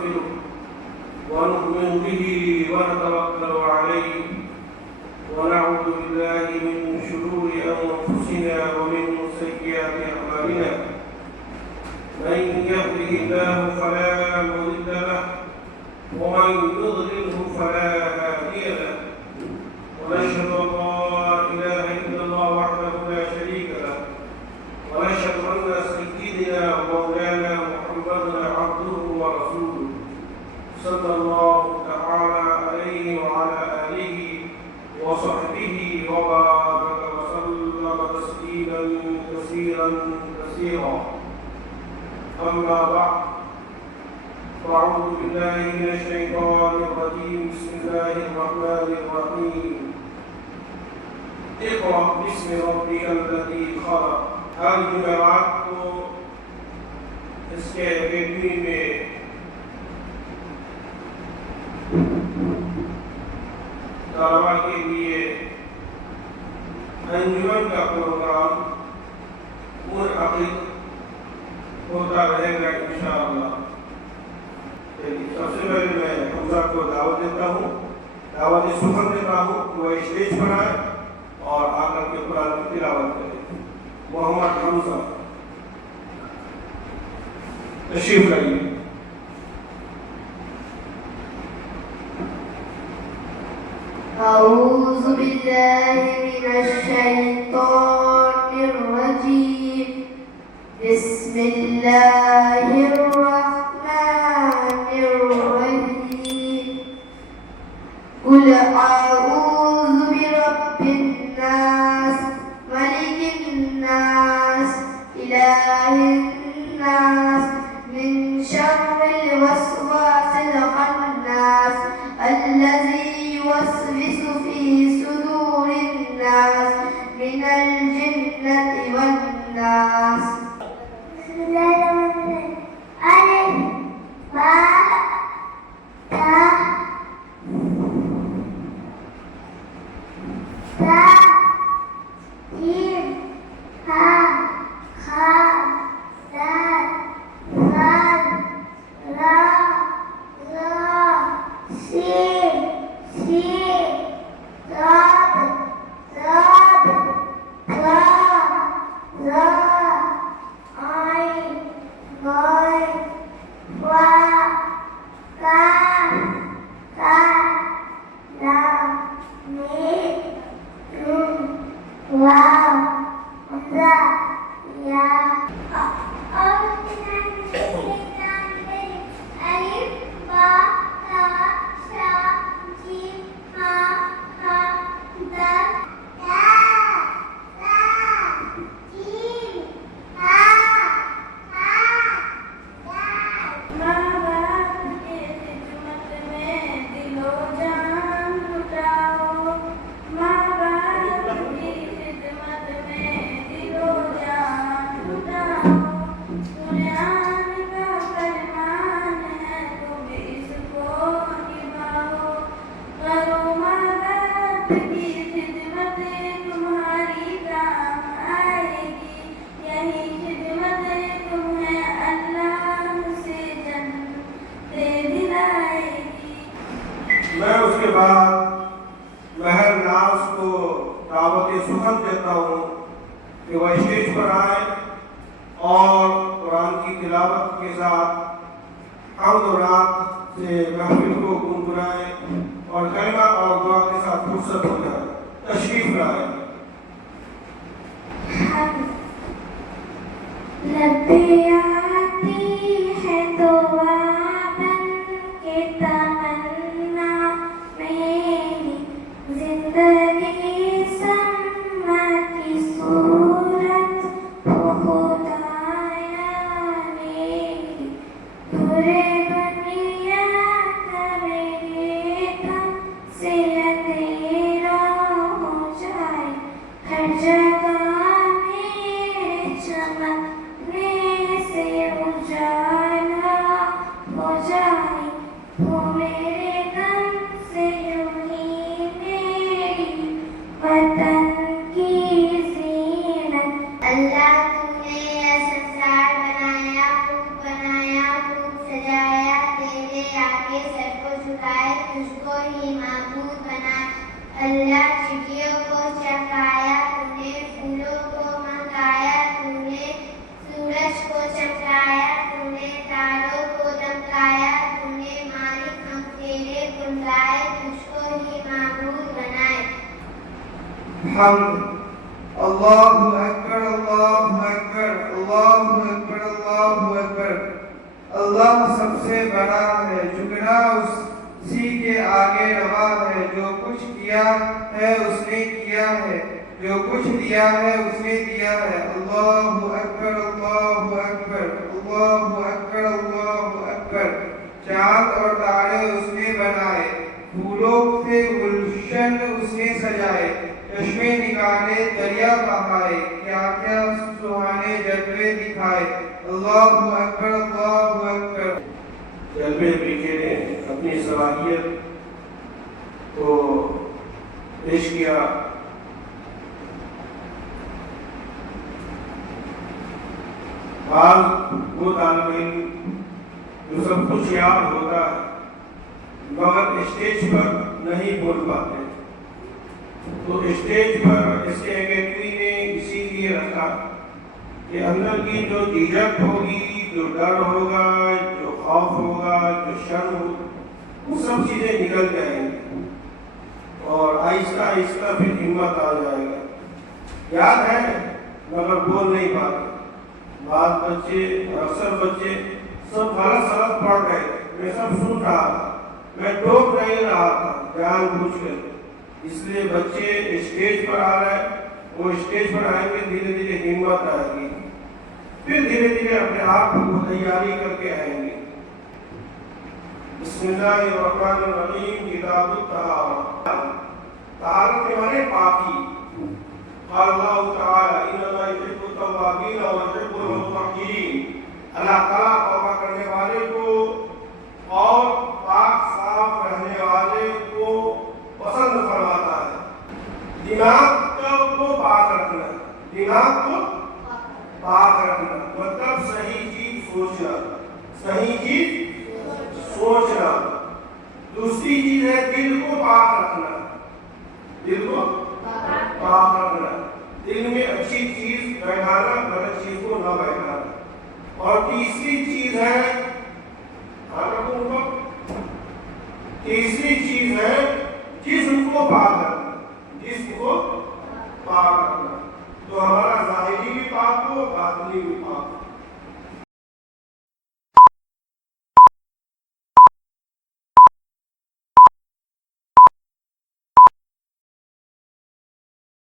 ونستغفره ونؤمن به ونتوكل عليه ونعوذ بالله من شرور أنفسنا ومن سيئات أعمالنا من يهده الله فلا مضل له ومن يضلله فلا هادي له ونشهد أن لا إله إلا الله وحده لا شريك له ونشهد أن سيدنا ومولانا محمدا عبده ورسوله صلى الله تعالى عليه وعلى آله وصحبه وبارك وسلم تسليما كثيرا أما بعد فأعوذ بالله من الشيطان الرجيم بسم الله الرحمن الرحيم اقرأ باسم ربك الذي خلق ہر جمعرات کو اس کے اکیڈمی میں طلباء کے لیے انجمن کا پروگرام منعقد ہوتا رہے گا انشاءاللہ۔ سب سے پہلے میں حمزہ کو دعوت دیتا ہوں، دعوت سخن دیتا ہوں کہ وہ اسٹیج پر آئے اور آ کر کے قرآن کی تلاوت کرے۔ محمد حمزہ تشریف لائیے۔ أعوذ بالله من الشيطان الرجيم بسم الله الرحمن الرحيم قل أعوذ برب الناس ملك الناس إله الناس من شر الوسواس الخناس الذي يوسوس في صدور الناس من الجنة والناس۔ بسم الله الرحمن الرحيم ألف باء تاء ثاء جيم هاء خاء دال ذال راء ظاء سين سين ضاد ضاد ظاء ظاء عين غين واو كاف كاف لام ميم نون واو همزة يا أعوذ بالله من الشيطان الرجيم ألف باء تاء ثاء جيم هاء خاء دال ثاء جيم هاء خاء دال۔ ماں باپ کی خدمت میں دل و جان لٹاؤ، ماں باپ کی خدمت میں دل و جان لٹاؤ، قرآن کا فرمان ہے تم اس کو نبھاؤ، کرو ماں باپ کی خدمت تمہاری کام آئے گی، یہی خدمت تمہیں اللہ سے جنت دلائے گی۔ میں اس کے بعد مہر ناز کو دعوت سخن دیتا ہوں کہ وہ اسٹیج پر آئے اور قرآن کی تلاوت کے ساتھ حمد و نعت سے محفل کو گنگنائیں اور کلمہ اور دعا کے ساتھ فرصت ہو جائے۔ تشریف لائیں۔ لبیں آتی ہے دعا بن کے تمنا میری، زندگی سماتی صورت ہو خدایا میری، برے بنیا کر میرے غم سے اندھیرا ہو جائے، ہر جگہ میرے چمکنے سے اجالا ہو جائے، وہ میرے غم سے یوں ہی میری وطن کی زینت۔ اللہ تم نے یہ سنسار بنایا، خوب سجایا، چمکایا تیرے آگے سر کو جھکائے تجھ کو ہی معبود بنائے اللہ چڑیوں کو چہکایا تو نے پھولوں کو منگایا تو نے سورج کو چمکایا تو نے تاروں کو دمکایا تو نے مالک ہم تیرے گن گائے تجھ کو ہی معبود بنائے حمد اللہ اکبر اللہ اکبر اللہ اکبر اللہ اکبر اللہ سب سے بڑا ہے جھکنا اسی کے آگے روا ہے جو کچھ کیا ہے اس نے کیا ہے جو کچھ دیا ہے اس نے دیا ہے اللہ اکبر اللہ اکبر اللہ اکبر اللہ اکبر چاند اور تارے اس نے بنائے پھولوں سے گلشن اس نے سجائے چشمے نکالے دریا بہائے کیا کیا سہانے جلوے دکھائے اللہ اکبر اللہ اکبر جلوے بریکے نے اپنی صلاحیت کو پیش کیا بعض وہ طالب علم جو سب کچھ یاد ہوتا ہے مگر اسٹیج پر نہیں بول پاتے تو اسٹیج پر اس کے اکیڈمی نے اسی لیے رکھا کہ اندر کی جو جھجک ہوگی جو ڈر ہوگا جو خوف ہوگا جو شرم ہوگا وہ سب چیزیں نکل جائیں گی اور آہستہ آہستہ پھر ہمت آ جائے گا یاد ہے مگر بول نہیں پاتے بعض بچے اکثر بچے سب غلط پڑھ رہے میں سب سن رہا تھا میں ٹوک نہیں رہا تھا جان بوجھ کر اس لیے بچے اسٹیج پر آ رہے ہیں وہ اسٹیج پر آئیں گے دھیرے دھیرے ہمت آئے گی پھر دھیرے دھیرے اپنے آپ کو تیاری کر کے آئیں گے بسم اللہ الرحمن الرحیم کتاب الطہارہ طہارت کے معنی پاکی قال اللہ تعالی ان اللہ یحب التوابین ویحب المتطہرین اللہ تعالیٰ توبہ کرنے والے کو اور پاک صاف رہنے والے کو پسند فرماتا ہے دماغ کو پاک رکھنا دماغ کو پاک رکھنا مطلب صحیح چیز سوچنا صحیح چیز سوچنا دوسری چیز ہے دل کو پاک رکھنا دل کو پاک رکھنا دل میں اچھی چیز بیٹھانا غلط چیز کو نہ بیٹھانا اور تیسری چیز ہے تیسری چیز ہے جسم کو پاک رکھنا جسم کو پاک رکھنا تو ہمارا ظاہری بھی پاک ہو باطنی بھی پاک ہو